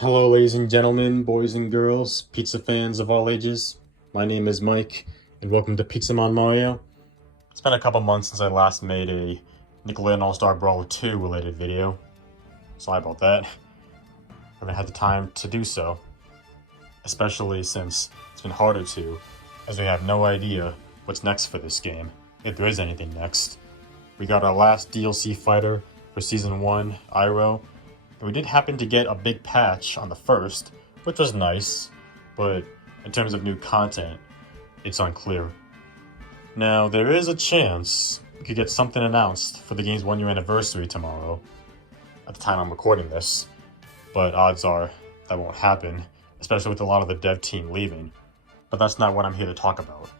Hello, ladies and gentlemen, boys and girls, pizza fans of all ages. My name is Mike, and welcome to Pizza Mario. It's been a couple months since I last made a Nickelodeon All Star Brawl 2 related video. Sorry about that. I haven't had the time to do so, especially since it's been harder to, as we have no idea what's next for this game, if there is anything next. We got our last DLC fighter for Season 1, Iroh. And we did happen to get a big patch on the first, which was nice, but in terms of new content, it's unclear. Now, there is a chance we could get something announced for the game's 1 year anniversary tomorrow, at the time I'm recording this, but odds are that won't happen, especially with a lot of the dev team leaving. But that's not what I'm here to talk about.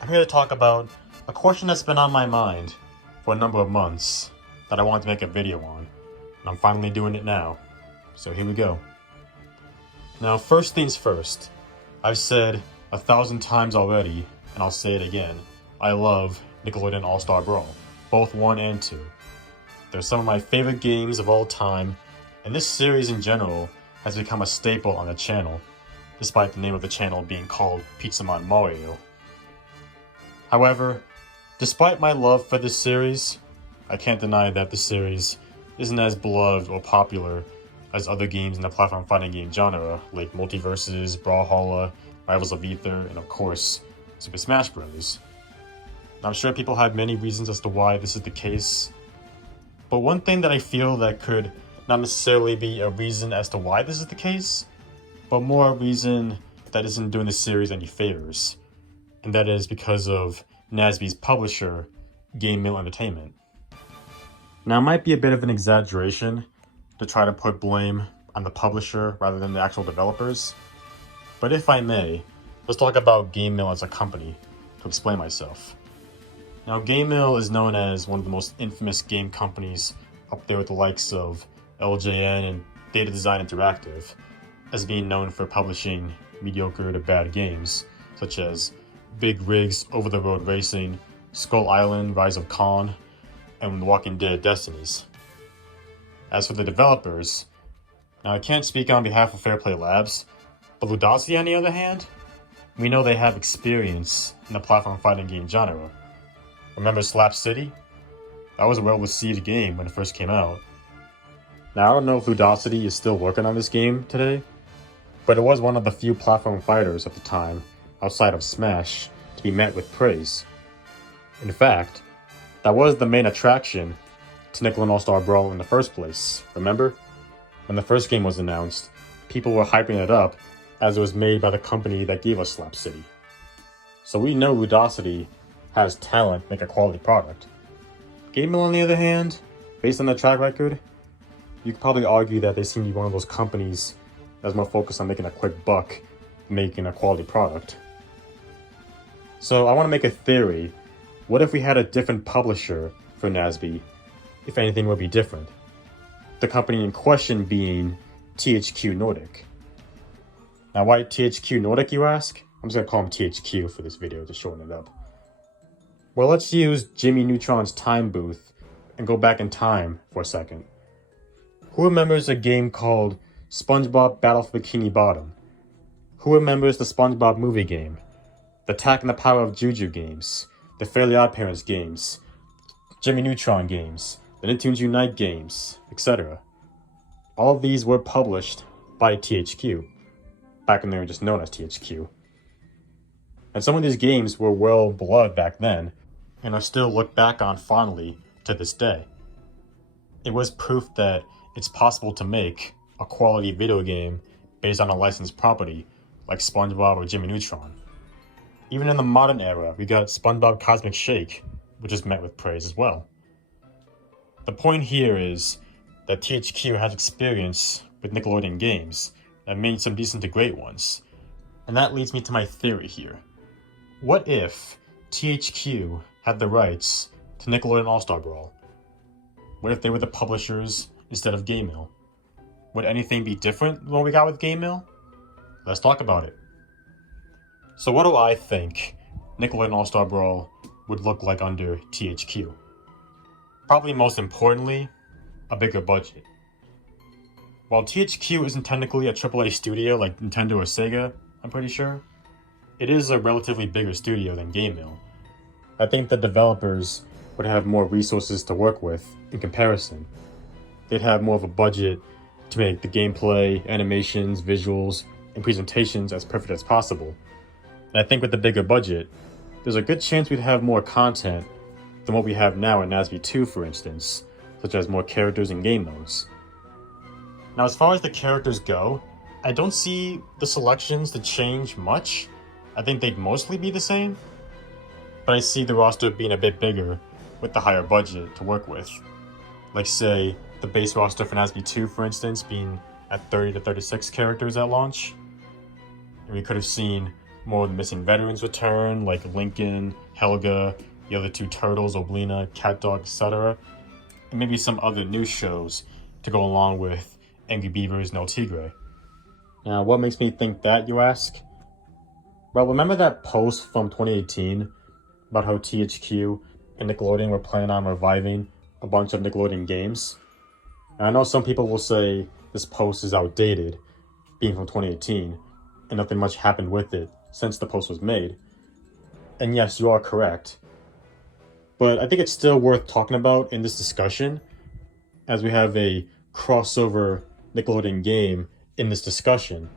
I'm here to talk about a question that's been on my mind for a number of months that I wanted to make a video on. I'm finally doing it now, so here we go. Now, first things first, I've said 1,000 times already, and I'll say it again, I love Nickelodeon All Star Brawl, both 1 and 2. They're some of my favorite games of all time, and this series in general has become a staple on the channel, despite the name of the channel being called Pizza Mario. However, despite my love for this series, I can't deny that the series isn't as beloved or popular as other games in the platform fighting game genre, like Multiverses, Brawlhalla, Rivals of Aether, and of course, Super Smash Bros. I'm sure people have many reasons as to why this is the case, but one thing that I feel that could not necessarily be a reason as to why this is the case, but more a reason that isn't doing the series any favors, and that is because of NASB's publisher, GameMill Entertainment. Now, it might be a bit of an exaggeration to try to put blame on the publisher rather than the actual developers, but if I may, let's talk about GameMill as a company to explain myself. Now, GameMill is known as one of the most infamous game companies up there with the likes of LJN and Data Design Interactive, as being known for publishing mediocre to bad games, such as Big Rigs, Over the Road Racing, Skull Island, Rise of Khan, and The Walking Dead Destinies. As for the developers, now I can't speak on behalf of Fairplay Labs, but Ludosity on the other hand, we know they have experience in the platform fighting game genre. Remember Slap City? That was a well-received game when it first came out. Now I don't know if Ludosity is still working on this game today, but it was one of the few platform fighters at the time, outside of Smash, to be met with praise. In fact, that was the main attraction to Nickelodeon All Star Brawl in the first place, remember? When the first game was announced, people were hyping it up as it was made by the company that gave us Slap City. So we know Ludosity has talent to make a quality product. GameMill, on the other hand, based on their track record, you could probably argue that they seem to be one of those companies that's more focused on making a quick buck than making a quality product. So I want to make a theory. What if we had a different publisher for NASB, if anything would be different? The company in question being THQ Nordic. Now, why THQ Nordic, you ask? I'm just going to call them THQ for this video to shorten it up. Well, let's use Jimmy Neutron's time booth and go back in time for a second. Who remembers a game called SpongeBob Battle for Bikini Bottom? Who remembers the SpongeBob movie game? The Attack and the Power of Juju games? The Fairly OddParents games, Jimmy Neutron games, the Nicktoons Unite games, etc. All of these were published by THQ, back when they were just known as THQ. And some of these games were well beloved back then, and are still looked back on fondly to this day. It was proof that it's possible to make a quality video game based on a licensed property like SpongeBob or Jimmy Neutron. Even in the modern era, we got SpongeBob Cosmic Shake, which is met with praise as well. The point here is that THQ has experience with Nickelodeon games and made some decent to great ones. And that leads me to my theory here. What if THQ had the rights to Nickelodeon All Star Brawl? What if they were the publishers instead of GameMill? Would anything be different than what we got with GameMill? Let's talk about it. So what do I think Nickelodeon All Star Brawl would look like under THQ? Probably most importantly, a bigger budget. While THQ isn't technically a AAA studio like Nintendo or Sega, I'm pretty sure, it is a relatively bigger studio than GameMill. I think the developers would have more resources to work with in comparison. They'd have more of a budget to make the gameplay, animations, visuals, and presentations as perfect as possible. And I think with the bigger budget, there's a good chance we'd have more content than what we have now in NASB 2, for instance, such as more characters and game modes. Now, as far as the characters go, I don't see the selections to change much. I think they'd mostly be the same, but I see the roster being a bit bigger with the higher budget to work with. Like, say, the base roster for NASB 2, for instance, being at 30 to 36 characters at launch. And we could have seen more of the missing veterans return, like Lincoln, Helga, the other two turtles, Oblina, CatDog, etc. And maybe some other new shows to go along with Angry Beavers and El Tigre. Now, what makes me think that, you ask? Well, remember that post from 2018 about how THQ and Nickelodeon were planning on reviving a bunch of Nickelodeon games? And I know some people will say this post is outdated, being from 2018, and nothing much happened with it since the post was made. And yes, you are correct. But I think it's still worth talking about in this discussion, as we have a crossover Nickelodeon game in this discussion.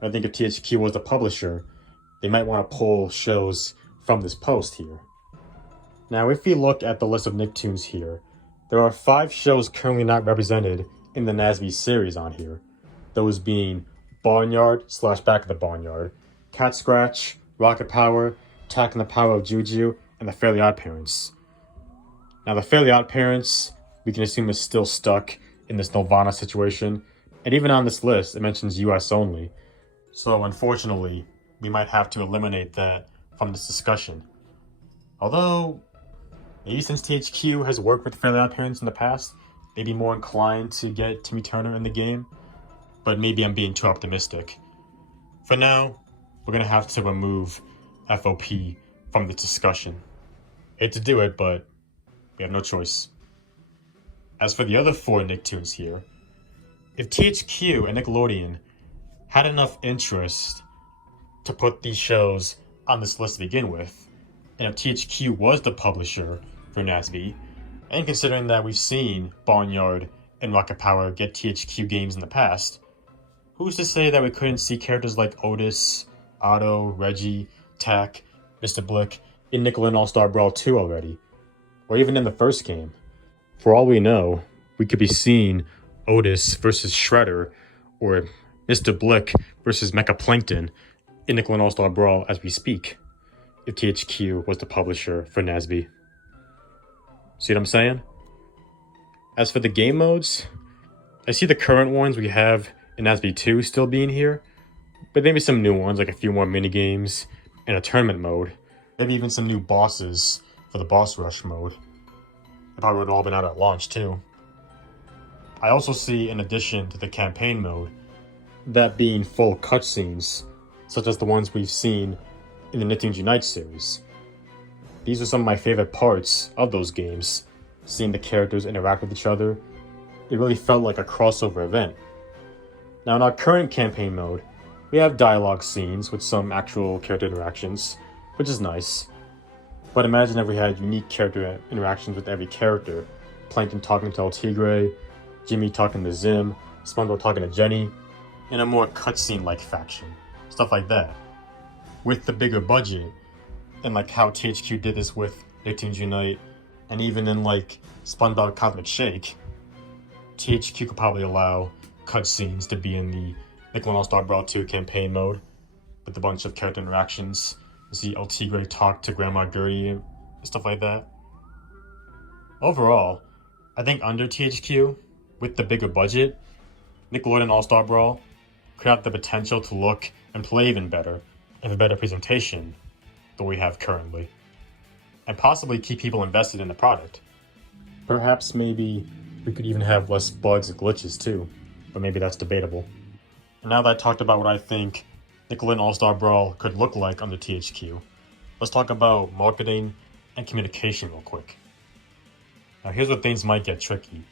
I think if THQ was the publisher, they might want to pull shows from this post here. Now, if you look at the list of Nicktoons here, there are 5 shows currently not represented in the NASB series on here. Those being Barnyard / Back of the Barnyard, Cat Scratch, Rocket Power, Tak and the Power of Juju, and the Fairly OddParents. Now, the Fairly OddParents, we can assume is still stuck in this Nelvana situation, and even on this list, it mentions US only. So, unfortunately, we might have to eliminate that from this discussion. Although, maybe since THQ has worked with Fairly OddParents in the past, they'd be more inclined to get Timmy Turner in the game, but maybe I'm being too optimistic. For now, we're going to have to remove FOP from this discussion. Hate to do it, but we have no choice. As for the other 4 Nicktoons here, if THQ and Nickelodeon had enough interest to put these shows on this list to begin with, and if THQ was the publisher for NASB, and considering that we've seen Barnyard and Rocket Power get THQ games in the past, who's to say that we couldn't see characters like Otis, Otto, Reggie, Tak, Mr. Blick in Nickelodeon All Star Brawl 2 already, or even in the first game? For all we know, we could be seeing Otis versus Shredder, or Mr. Blick versus Mecha Plankton in Nickelodeon All Star Brawl as we speak, if THQ was the publisher for NASB. See what I'm saying? As for the game modes, I see the current ones we have in NASB 2 still being here, but maybe some new ones, like a few more minigames and a tournament mode. Maybe even some new bosses for the boss rush mode. They probably would have all been out at launch too. I also see, in addition to the campaign mode, that being full cutscenes, such as the ones we've seen in the Nicktoons Unite series. These are some of my favorite parts of those games, seeing the characters interact with each other. It really felt like a crossover event. Now, in our current campaign mode, we have dialogue scenes with some actual character interactions, which is nice. But imagine if we had unique character interactions with every character. Plankton talking to El Tigre, Jimmy talking to Zim, SpongeBob talking to Jenny, and a more cutscene-like faction. Stuff like that. With the bigger budget, and like how THQ did this with Nicktoons Unite, and even in like SpongeBob Cosmic Shake, THQ could probably allow cutscenes to be in the Nickelodeon All Star Brawl 2 campaign mode, with a bunch of character interactions. You see El Tigre talk to Grandma Gertie and stuff like that. Overall, I think under THQ, with the bigger budget, Nickelodeon All Star Brawl could have the potential to look and play even better, and a better presentation than we have currently, and possibly keep people invested in the product. Perhaps maybe we could even have less bugs and glitches too, but maybe that's debatable. And now that I talked about what I think Nickelodeon All Star Brawl could look like under THQ, let's talk about marketing and communication real quick. Now here's where things might get tricky.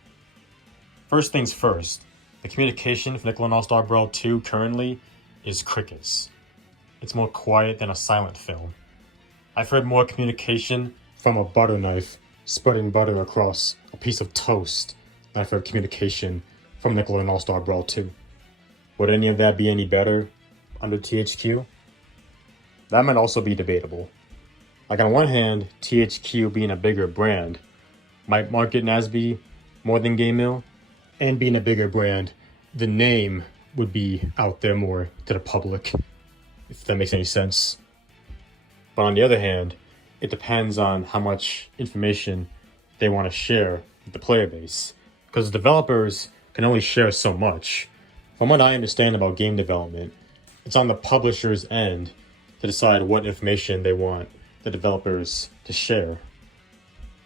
First things first, The communication for Nickelodeon All Star Brawl 2 currently is crickets. It's more quiet than a silent film. I've heard more communication from a butter knife spreading butter across a piece of toast than I've heard communication from Nickelodeon All Star Brawl 2. Would any of that be any better under THQ? That might also be debatable. Like, on one hand, THQ being a bigger brand might market NASB more than GameMill, and being a bigger brand, the name would be out there more to the public, if that makes any sense. But on the other hand, it depends on how much information they want to share with the player base, because developers can only share so much. From what I understand about game development, it's on the publisher's end to decide what information they want the developers to share.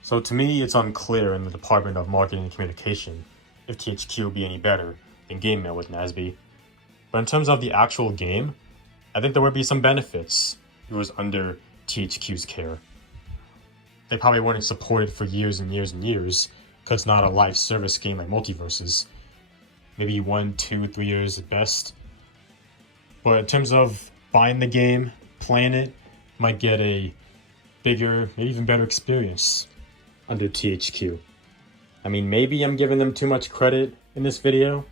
So to me, it's unclear in the Department of Marketing and Communication if THQ will be any better than GameMill with NASB. But in terms of the actual game, I think there would be some benefits if it was under THQ's care. They probably wouldn't support it for years and years and years, because it's not a live service game like Multiverses. Maybe 1, 2, 3 years at best. But in terms of buying the game, playing it, might get a bigger, maybe even better experience under THQ. I mean, maybe I'm giving them too much credit in this video.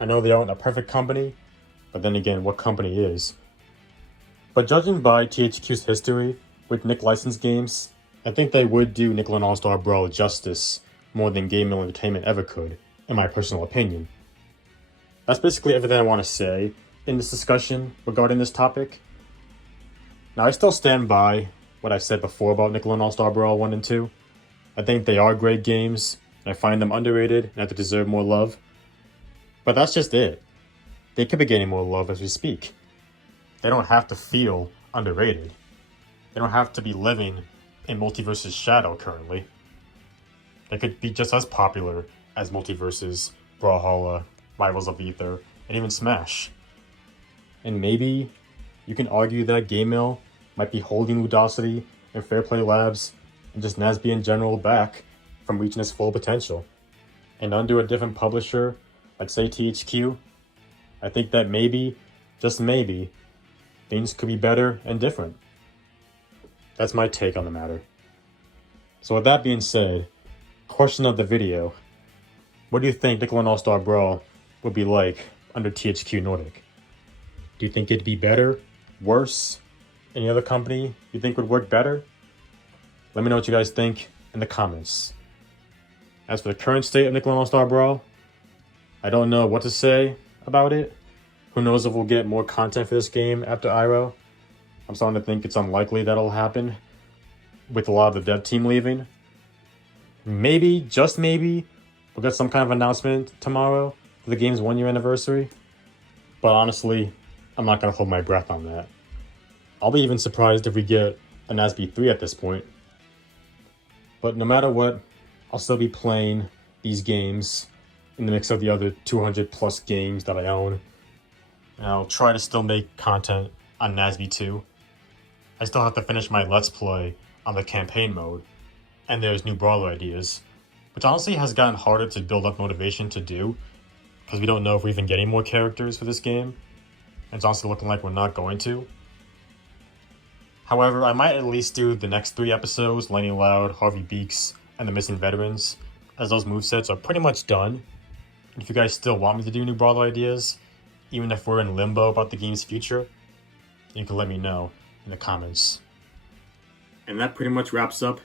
I know they aren't a perfect company, but then again, what company is? But judging by THQ's history with Nick licensed games, I think they would do Nickelodeon All Star Brawl justice more than GameMill Entertainment ever could, in my personal opinion. That's basically everything I want to say in this discussion regarding this topic. Now, I still stand by what I said before about Nickelodeon All Star Brawl 1 and 2. I think they are great games, and I find them underrated and that they deserve more love. But that's just it. They could be getting more love as we speak. They don't have to feel underrated. They don't have to be living in Multiverse's shadow currently. They could be just as popular as Multiverses, Brawlhalla, Rivals of Ether, and even Smash. And maybe you can argue that GameMill might be holding Ludosity and Fairplay Labs and just NASB in general back from reaching its full potential. And under a different publisher, like say THQ, I think that maybe, just maybe, things could be better and different. That's my take on the matter. So with that being said, question of the video: what do you think Nickelodeon All Star Brawl would be like under THQ Nordic? Do you think it'd be better? Worse? Any other company you think would work better? Let me know what you guys think in the comments. As for the current state of Nickelodeon All Star Brawl, I don't know what to say about it. Who knows if we'll get more content for this game after IRO. I'm starting to think it's unlikely that'll happen with a lot of the dev team leaving. Maybe, just maybe, we'll get some kind of announcement tomorrow for the game's 1 year anniversary. But honestly, I'm not going to hold my breath on that. I'll be even surprised if we get a NASB 3 at this point. But no matter what, I'll still be playing these games in the mix of the other 200 plus games that I own. And I'll try to still make content on NASB 2. I still have to finish my Let's Play on the campaign mode, and there's new brawler ideas, which honestly has gotten harder to build up motivation to do, because we don't know if we're even getting more characters for this game, and it's honestly looking like we're not going to. However, I might at least do the next 3 episodes, Lenny Loud, Harvey Beaks, and the Missing Veterans, as those movesets are pretty much done. And if you guys still want me to do new brawler ideas, even if we're in limbo about the game's future, you can let me know in the comments. And that pretty much wraps up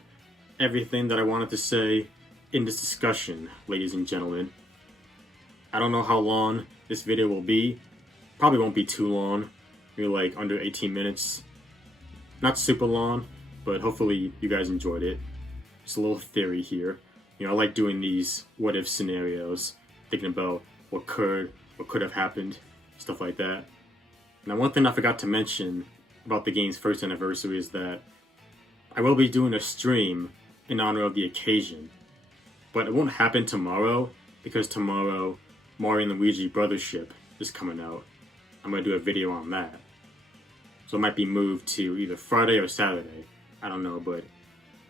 everything that I wanted to say in this discussion, ladies and gentlemen. I don't know how long this video will be. Probably won't be too long. Maybe like under 18 minutes. Not super long, but hopefully you guys enjoyed it. Just a little theory here. You know, I like doing these what-if scenarios, thinking about what could have happened, stuff like that. Now, one thing I forgot to mention about the game's first anniversary is that I will be doing a stream in honor of the occasion. But it won't happen tomorrow, because tomorrow Mario and Luigi Brothership is coming out. I'm going to do a video on that. So it might be moved to either Friday or Saturday. I don't know, but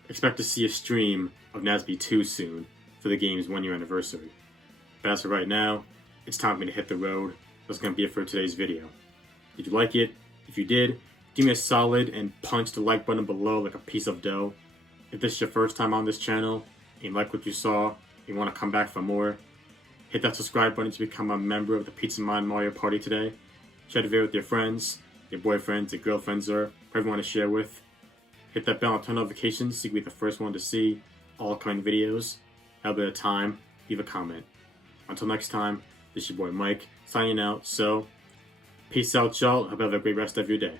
expect to see a stream of NASB 2 soon for the game's 1 year anniversary. But as for right now, it's time for me to hit the road. That's going to be it for today's video. Did you like it? If you did, give me a solid and punch the like button below like a piece of dough. If this is your first time on this channel, and you like what you saw, and you want to come back for more, hit that subscribe button to become a member of the Pizza Man Mario Party today. Share the video with your friends, your boyfriends, your girlfriends, or whoever you want to share with. Hit that bell and turn notifications so you can be the first one to see all coming videos. Have a bit of time, leave a comment. Until next time, this is your boy Mike, signing out. So, peace out, y'all. Hope you have a great rest of your day.